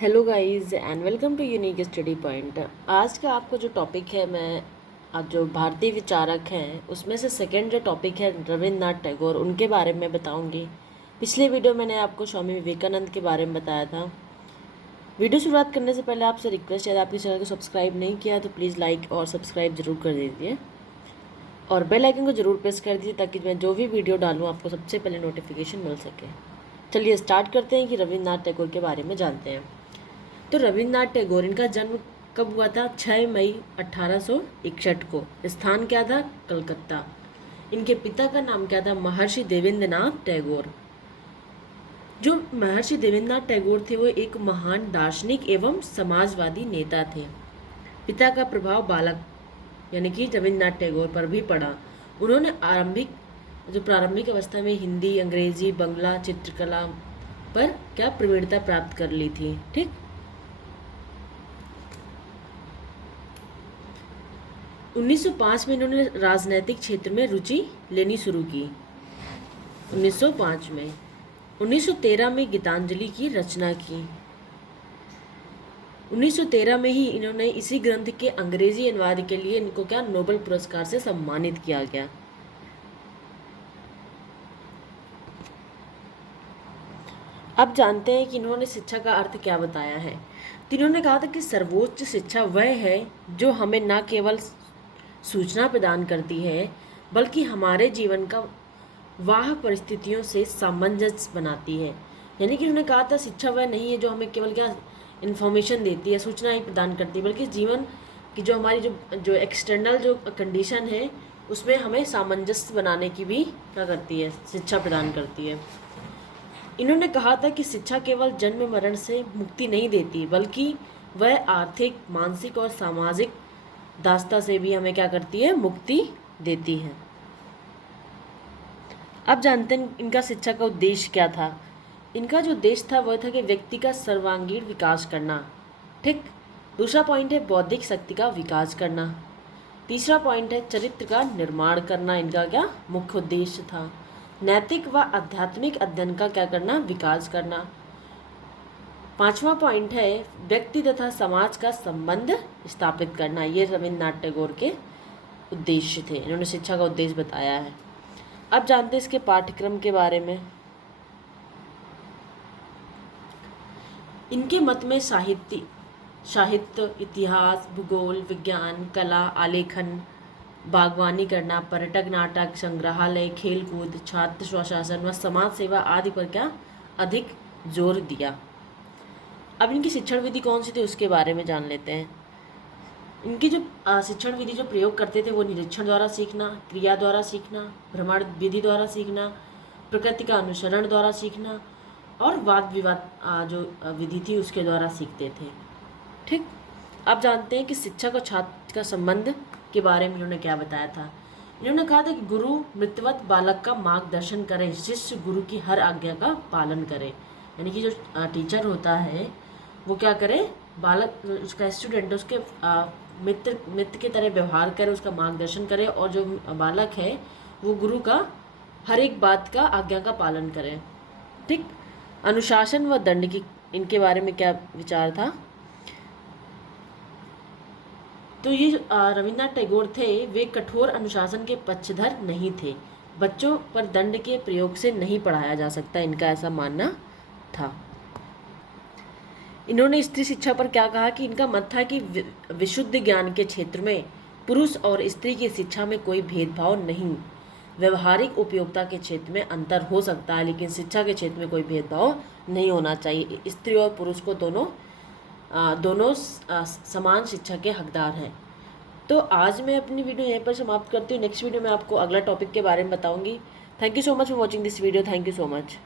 Hello guys and welcome to unique study point. आज का आपको जो टॉपिक है, मैं आज जो भारतीय विचारक हैं उसमें से सेकंड जो टॉपिक है रविन्द्रनाथ टैगोर, उनके बारे में बताऊंगी। पिछले वीडियो मैंने आपको स्वामी विवेकानंद के बारे में बताया था। वीडियो शुरुआत करने से पहले आपसे रिक्वेस्ट है, आपके चैनल को सब्सक्राइब नहीं किया तो प्लीज़ लाइक और सब्सक्राइब ज़रूर कर दीजिए और बेल आइकन को ज़रूर प्रेस कर दीजिए ताकि मैं जो भी वीडियो डालूँ आपको सबसे पहले नोटिफिकेशन मिल सके। चलिए स्टार्ट करते हैं कि रविन्द्रनाथ टैगोर के बारे में जानते हैं। तो रविन्द्रनाथ टैगोर, इनका जन्म कब हुआ था? 6 मई 1861 को। स्थान क्या था? कलकत्ता। इनके पिता का नाम क्या था? महर्षि देवेंद्रनाथ टैगोर। जो महर्षि देवेंद्रनाथ टैगोर थे वो एक महान दार्शनिक एवं समाजवादी नेता थे। पिता का प्रभाव बालक यानी कि रविन्द्रनाथ टैगोर पर भी पड़ा। उन्होंने प्रारंभिक अवस्था में हिंदी, अंग्रेजी, बंगला चित्रकला पर प्रवीणता प्राप्त कर ली थी। ठीक। 1905 में इन्होंने राजनैतिक क्षेत्र में रुचि लेनी शुरू की। 1905 में 1913 में गीतांजलि की रचना की। 1913 में ही इन्होंने इसी ग्रंथ के अंग्रेजी अनुवाद के लिए इनको नोबेल पुरस्कार से सम्मानित किया गया। अब जानते हैं कि इन्होंने शिक्षा का अर्थ क्या बताया है। तो इन्होंने कहा था कि सर्वोच्च शिक्षा वह है जो हमें न केवल सूचना प्रदान करती है बल्कि हमारे जीवन का वाह परिस्थितियों से सामंजस्य बनाती है। यानी कि उन्होंने कहा था शिक्षा वह नहीं है जो हमें केवल इन्फॉर्मेशन देती है, सूचना ही प्रदान करती है, बल्कि जीवन की जो हमारी जो एक्सटर्नल जो कंडीशन है उसमें हमें सामंजस्य बनाने की भी करती है, शिक्षा प्रदान करती है। इन्होंने कहा था कि शिक्षा केवल जन्म मरण से मुक्ति नहीं देती बल्कि वह आर्थिक, मानसिक और सामाजिक दास्ता से भी हमें करती है? मुक्ति देती है। अब जानते हैं इनका शिक्षा का उद्देश्य क्या था। इनका जो उद्देश्य था वह था कि व्यक्ति का सर्वांगीण विकास करना। ठीक। दूसरा पॉइंट है बौद्धिक शक्ति का विकास करना। तीसरा पॉइंट है चरित्र का निर्माण करना। इनका मुख्य उद्देश्य था। नैतिक व आध्यात्मिक अध्ययन का करना? विकास करना। पांचवा पॉइंट है व्यक्ति तथा समाज का संबंध स्थापित करना। ये रविन्द्रनाथ टैगोर के उद्देश्य थे। इन्होंने शिक्षा का उद्देश्य बताया है। अब जानते हैं इसके पाठ्यक्रम के बारे में। इनके मत में साहित्य, इतिहास, भूगोल, विज्ञान, कला, आलेखन, बागवानी करना, पर्यटक, नाटक, संग्रहालय, खेलकूद, छात्र स्वशासन व समाज सेवा आदि पर अधिक जोर दिया। अब इनकी शिक्षण विधि कौन सी थी उसके बारे में जान लेते हैं। इनकी जो शिक्षण विधि जो प्रयोग करते थे वो निरीक्षण द्वारा सीखना, क्रिया द्वारा सीखना, भ्रमण विधि द्वारा सीखना, प्रकृति का अनुसरण द्वारा सीखना और वाद विवाद जो विधि थी उसके द्वारा सीखते थे। ठीक। अब जानते हैं कि शिक्षक और छात्र का संबंध के बारे में इन्होंने क्या बताया था। इन्होंने कहा था कि गुरु मृतवत बालक का मार्गदर्शन करे, शिष्य गुरु की हर आज्ञा का पालन करे। यानी कि जो टीचर होता है वो करे, बालक उसका स्टूडेंट उसके मित्र की तरह व्यवहार करे, उसका मार्गदर्शन करे और जो बालक है वो गुरु का हर एक बात का आज्ञा का पालन करे। ठीक। अनुशासन व दंड की इनके बारे में क्या विचार था। तो ये रविन्द्रनाथ टैगोर थे, वे कठोर अनुशासन के पक्षधर नहीं थे। बच्चों पर दंड के प्रयोग से नहीं पढ़ाया जा सकता, इनका ऐसा मानना था। इन्होंने स्त्री शिक्षा पर क्या कहा कि इनका मत था कि विशुद्ध ज्ञान के क्षेत्र में पुरुष और स्त्री की शिक्षा में कोई भेदभाव नहीं। व्यवहारिक उपयोगिता के क्षेत्र में अंतर हो सकता है लेकिन शिक्षा के क्षेत्र में कोई भेदभाव नहीं होना चाहिए। स्त्री और पुरुष को दोनों समान शिक्षा के हकदार हैं। तो आज मैं अपनी वीडियो यहीं पर समाप्त करती हूँ। नेक्स्ट वीडियो में आपको अगला टॉपिक के बारे में बताऊँगी। Thank you so much for watching this video. Thank you so much.